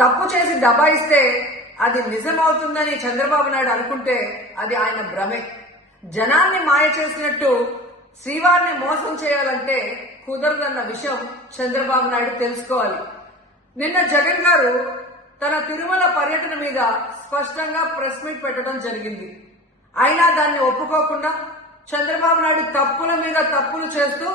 తప్పు చేసి దబాయిస్తే అది నిజమవుతుందని చంద్రబాబు నాయుడు అనుకుంటే అది ఆయన భ్రమే. జనాన్ని మాయ చేసినట్టు శ్రీవారిని మోసం చేయాలంటే కుదరదన్న విషయం చంద్రబాబు నాయుడు తెలుసుకోవాలి. నిన్న జగన్ గారు తన తిరుమల పర్యటన మీద స్పష్టంగా ప్రెస్ మీట్ పెట్టడం జరిగింది. అయినా దాన్ని ఒప్పుకోకుండా చంద్రబాబు నాయుడు తప్పుల మీద తప్పులు చేస్తూ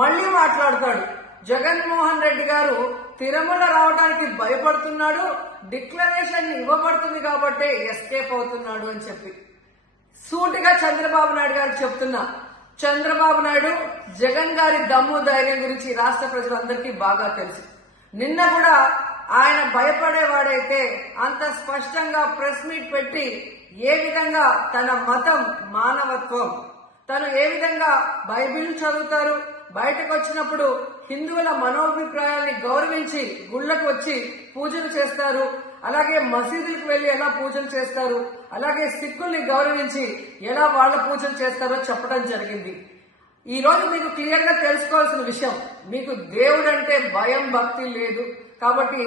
మళ్లీ మాట్లాడతాడు. జగన్మోహన్ రెడ్డి గారు తిరుమల రావడానికి భయపడుతున్నాడు, డిక్లరేషన్ ఇవ్వబడుతుంది కాబట్టి ఎస్కేప్ అవుతున్నాడు అని చెప్పి సూటిగా చంద్రబాబు నాయుడు గారికి చెప్తున్నా. చంద్రబాబు నాయుడు జగన్ గారి దమ్ము ధైర్యం గురించి రాష్ట్ర ప్రజలందరికీ బాగా తెలుసు. నిన్న కూడా ఆయన భయపడేవాడైతే అంత స్పష్టంగా ప్రెస్ మీట్ పెట్టి ఏ విధంగా తన మతం మానవత్వం, తను ఏ విధంగా బైబిల్ చదువుతారు, బయటకు వచ్చినప్పుడు హిందువుల మనోభిప్రాయాల్ని గౌరవించి గుళ్లకు వచ్చి పూజలు చేస్తారు, అలాగే మసీదులకు వెళ్లి ఎలా పూజలు చేస్తారు, అలాగే సిక్కుల్ని గౌరవించి ఎలా వాళ్ళ పూజలు చేస్తారో చెప్పడం జరిగింది. ఈ రోజు మీకు క్లియర్ గా తెలుసుకోవాల్సిన విషయం, మీకు దేవుడు అంటే భయం భక్తి లేదు కాబట్టి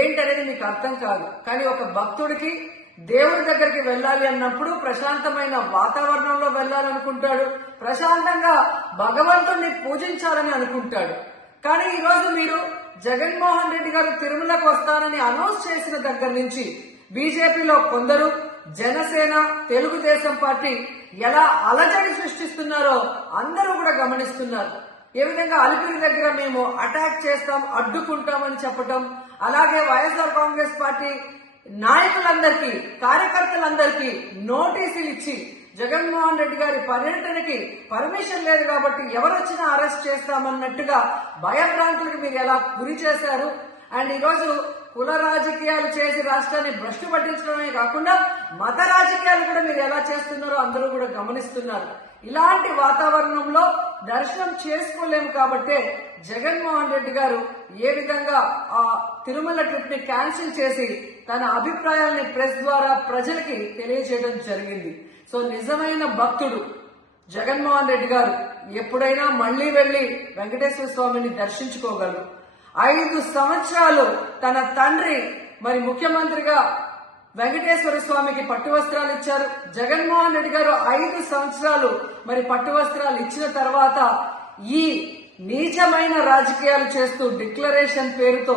ఏంటనేది మీకు అర్థం కాదు. కానీ ఒక భక్తుడికి దేవుడి దగ్గరికి వెళ్ళాలి అన్నప్పుడు ప్రశాంతమైన వాతావరణంలో వెళ్ళాలనుకుంటాడు, ప్రశాంతంగా భగవంతుణ్ణి పూజించాలని అనుకుంటాడు. కానీ ఈ రోజు మీరు జగన్మోహన్ రెడ్డి గారు తిరుమలకు వస్తానని అనౌన్స్ చేసిన దగ్గర నుంచి బీజేపీలో కొందరు, జనసేన, తెలుగుదేశం పార్టీ ఎలా అలజడి సృష్టిస్తున్నారో అందరూ కూడా గమనిస్తున్నారు. ఏ విధంగా అలిపిరి దగ్గర మేము అటాక్ చేస్తాం, అడ్డుకుంటామని చెప్పటం, అలాగే వైఎస్ఆర్ కాంగ్రెస్ పార్టీ నాయకులందరికీ, కార్యకర్తలందరికీ నోటీసులు ఇచ్చి జగన్మోహన్ రెడ్డి గారి పర్యటనకి పర్మిషన్ లేదు కాబట్టి ఎవరొచ్చినా అరెస్ట్ చేస్తామన్నట్టుగా భయభ్రాంతులకు మీరు ఎలా గురి చేశారు. అండ్ ఈరోజు కుల రాజకీయాలు చేసి రాష్ట్రాన్ని భ్రష్టు పట్టించడమే కాకుండా మత రాజకీయాలు కూడా మీరు ఎలా చేస్తున్నారో అందరూ కూడా గమనిస్తున్నారు. ఇలాంటి వాతావరణంలో దర్శనం చేసుకోలేము కాబట్టే జగన్మోహన్ రెడ్డి గారు ఏ విధంగా ఆ తిరుమల ట్రిప్ ని క్యాన్సిల్ చేసి తన అభిప్రాయాల్ని ప్రెస్ ద్వారా ప్రజలకి తెలియజేయడం జరిగింది. సో నిజమైన భక్తుడు జగన్మోహన్ రెడ్డి గారు ఎప్పుడైనా మళ్లీ వెళ్లి వెంకటేశ్వర స్వామిని దర్శించుకోగలరు. 5 సంవత్సరాలు తన తండ్రి మరి ముఖ్యమంత్రిగా వెంకటేశ్వర స్వామికి పట్టు వస్త్రాలు ఇచ్చారు. జగన్మోహన్ రెడ్డి గారు 5 సంవత్సరాలు మరి పట్టు వస్త్రాలు ఇచ్చిన తర్వాత ఈ నీచమైన రాజకీయాలు చేస్తూ డిక్లరేషన్ పేరుతో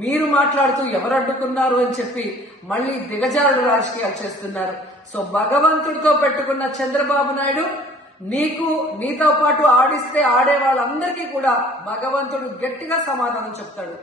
మీరు మాట్లాడుతూ ఎవరు అడ్డుకున్నారు అని చెప్పి మళ్లీ దిగజారుడు రాజకీయాలు చేస్తున్నారు. సో భగవంతుడితో పెట్టుకున్న చంద్రబాబు నాయుడు నీతో పాటు ఆడిస్తే ఆడే వాళ్ళందరికీ కూడా భగవంతుడు గట్టిగా సమాధానం చెప్తాడు.